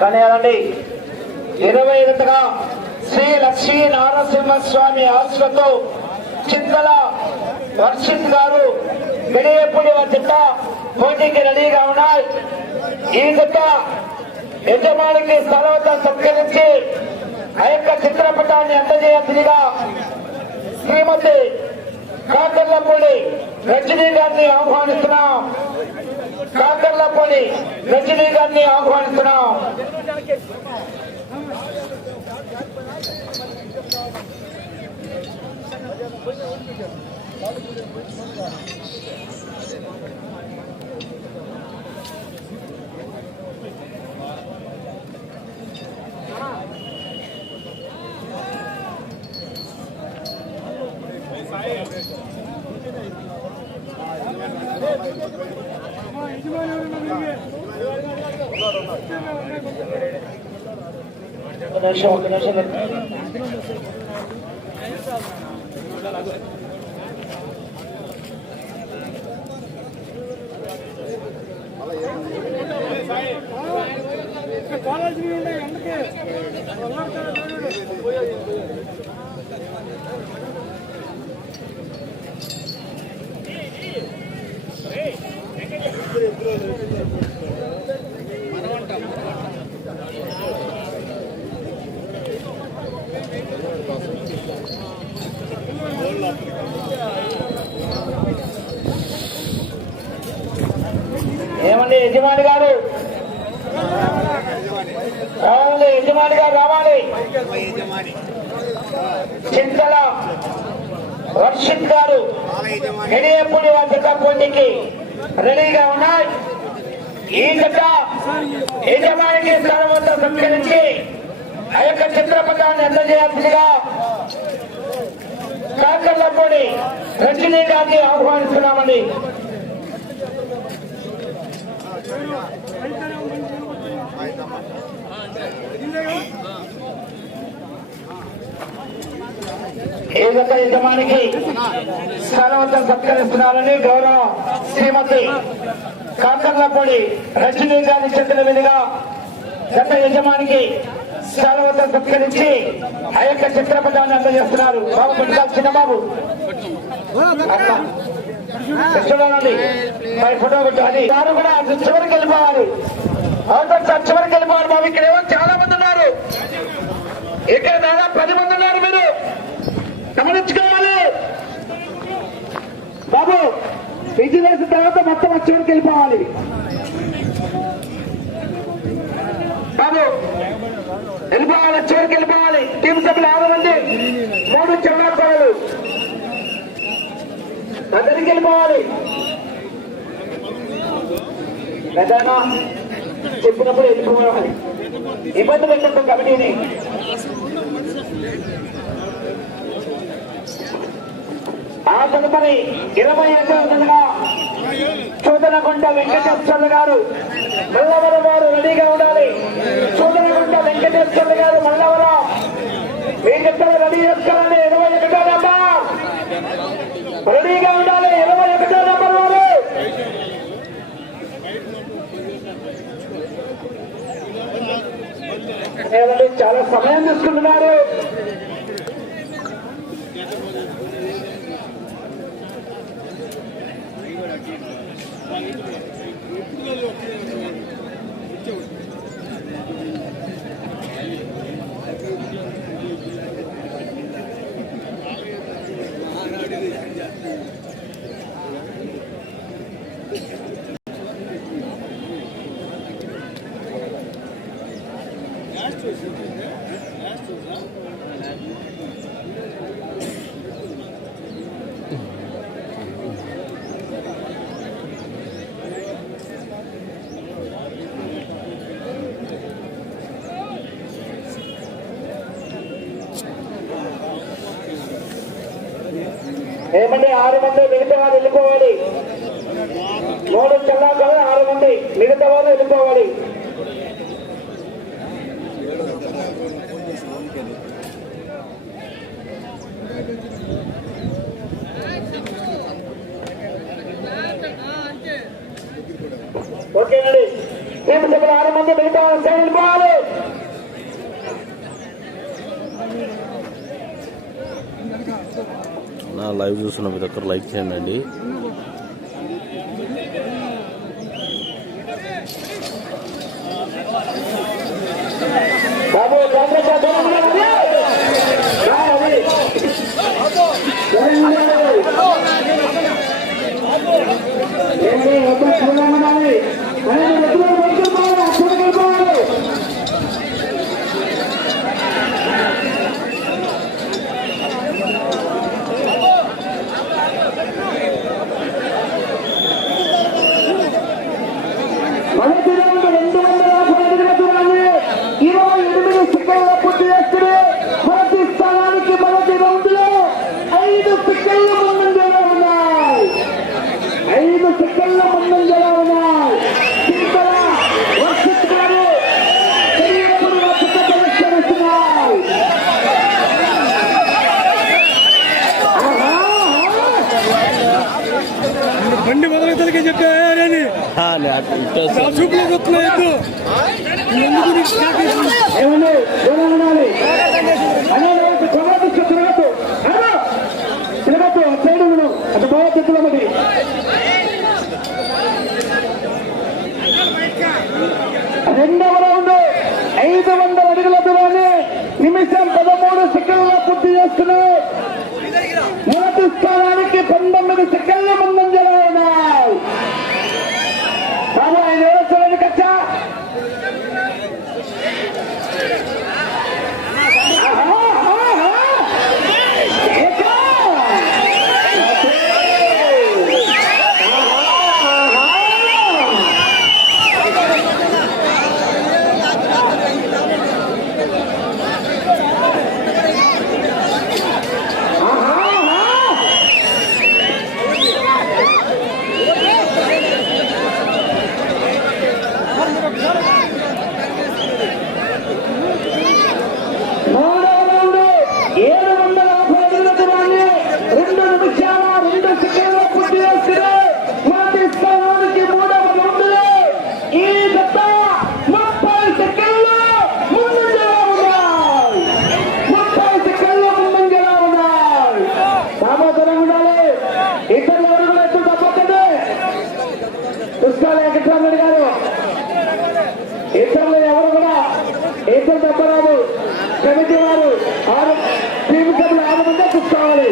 కానీ అలాంటి 20 శ్రీ లక్ష్మీ నారసింహస్వామి ఆశలతో చింతల వర్షిత్ గారు గడియపూడి జత పోటీకి రెడీగా ఉన్నాయి. ఈ జత యజమానికి స్థలవత సత్కరించి ఆ యొక్క చిత్రపటాన్ని అందజేయాల్సిందిగా శ్రీమతి కాకర్లపూడి రజనీ గారిని ఆహ్వానిస్తున్నాం. కాకర్లపూడి రజనీ గారిని ఆహ్వానిస్తున్నాం. ఒక నిమిషం ఏమండి యజమాని గారు రావాలి, యజమాని గారు రావాలి. చింతల వర్షిత్ గారు గడియపూడి జత పోటీకి రెడీగా ఉన్నాయి. ఈ జత యజమానికి స్థానంతో సత్కరించి ఆ యొక్క చిత్రపటాన్ని అందజేయాల్సిందిగా కాకర్లపూడి రజనీ గారిని ఆహ్వానిస్తున్నామండి. ఏ జత యజమానికి స్థానవంతం సత్కరిస్తున్నారని గౌరవ శ్రీమతి కాకర్లపూడి రజనీ గారి చేతుల మీదుగా జత యజమానికి స్థానవంతం సత్కరించి ఆ యొక్క చిత్రపటాన్ని అందజేస్తున్నారు. బాబు పెట్టాలి, చిన్నబాబు చూడండి మరి ఫోటో పెట్టాలి. వారు కూడా చివరికి వెళ్ళిపోవాలి, చివరికి వెళ్ళిపోవాలి బాబు. ఇక్కడ ఏమో చాలా మంది ఉన్నారు, ఇక్కడ దాదాపు 10 మంది ఉన్నారు. మీరు గమనించుకోవాలి బాబు. విజయం వేసిన తర్వాత మొత్తం చివరికి వెళ్ళిపోవాలి బాబు. వెళ్ళిపోవాలి, చివరికి వెళ్ళిపోవాలి. టీం సభ్యులు 6 మంది, 3 చివరాలు అందరికి వెళ్ళిపోవాలి. ప్రధాన చెప్పినప్పుడు వెళ్ళిపోవాలి, ఇబ్బంది పెట్టడం కమిటీని. ఆ తదుపరి 25వ చూదనగుంట వెంకటేశ్వర్లు గారు మల్లవరం వారు రెడీగా ఉండాలి. చూదనగుంట వెంకటేశ్వర్లు గారు మల్లవరం వీళ్ళిద్దరు రెడీ చేసుకోవాలండి. 21వ నెంబర్ రెడీగా ఉండాలి. 21వ నెంబర్ వారు చాలా సమయం తీసుకుంటున్నారు. ఏమంటే 6 మంది మిగతా వాళ్ళు వెళ్ళిపోవాలి. 3 చల్లాక 6 మంది మిగతా వాళ్ళు వెళ్ళిపోవాలి. ఓకేనండి, టీం సభ్యులు 6 మంది మంది మిగతా సైడ్ బాల్. నా లైవ్ చూస్తున్న మీ దగ్గర లైక్ చేయండి. బాబు జాగ్రత్త బండి మొదలైతే చెప్పారని చూపులు రెండవ రౌండ్ 500 అడుగుల దూరాన్ని నిమిషం 13 సెకండ్ల పూర్తి చేస్తున్నాయి. మొదటి స్థానానికి 19 సెకండ్ల ముందంజలో ఉన్నాయి. బాబు ఆయన ఎవరు కచ్చా ఇతరులు ఎవరు కూడా ఇతరులు తప్పరాదు. కమిటీ వారు 6 టీం సభ్యులు 6 మందే చూసుకోవాలి.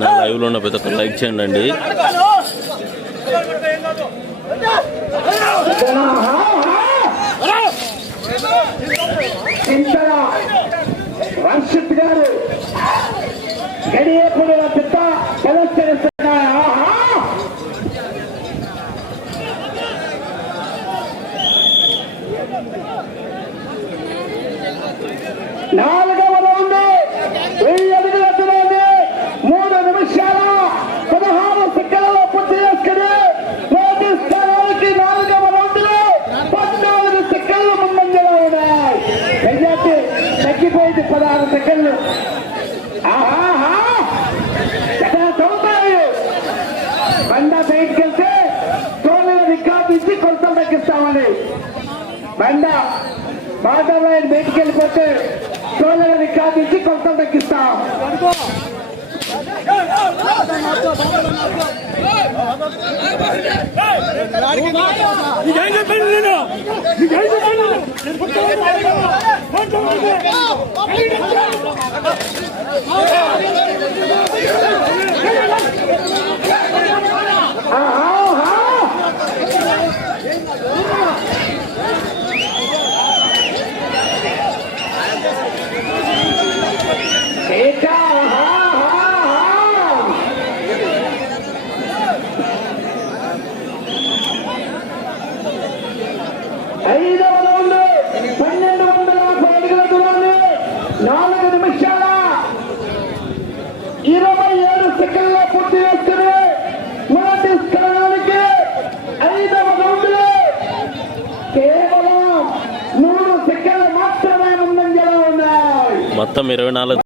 నా లైవ్ లో ఉన్న ప్రతి ఒక్క లైక్ చేయండి. వర్షిత్ గారు గడియపూడి పిత్త ప్రదర్శనిస్తున్నారు. నాలుగవ రౌండ్ 1000 అడుగుల దూరాన్ని 3 నిమిషాల 16 సెకండ్లలో పూర్తి చేసుకుని మొదటి స్థానానికి 4వ రౌండ్ లో 14 సెకండ్లు ముందంజలో ఉన్నాయి. మెజార్టీ తగ్గిపోయింది 16 సెకండ్లు. బండ బయటికి వెళ్తే తోళ్ళ రికార్డు ఇచ్చి కొలతలు తగ్గిస్తామని. బండ బార్డర్ లైన్ బయటికి వెళ్ళిపోతే తోళ్ళ రికార్డు ఇచ్చి కొలతలు తగ్గిస్తాం. ఐదవ రౌండ్ 1250 అడుగుల దూరాన్ని 4 నిమిషాల 27 సెకండ్ల పూర్తి చేసుకుని మొదటి స్థానానికి 5వ రౌండ్ లో మొత్తం 24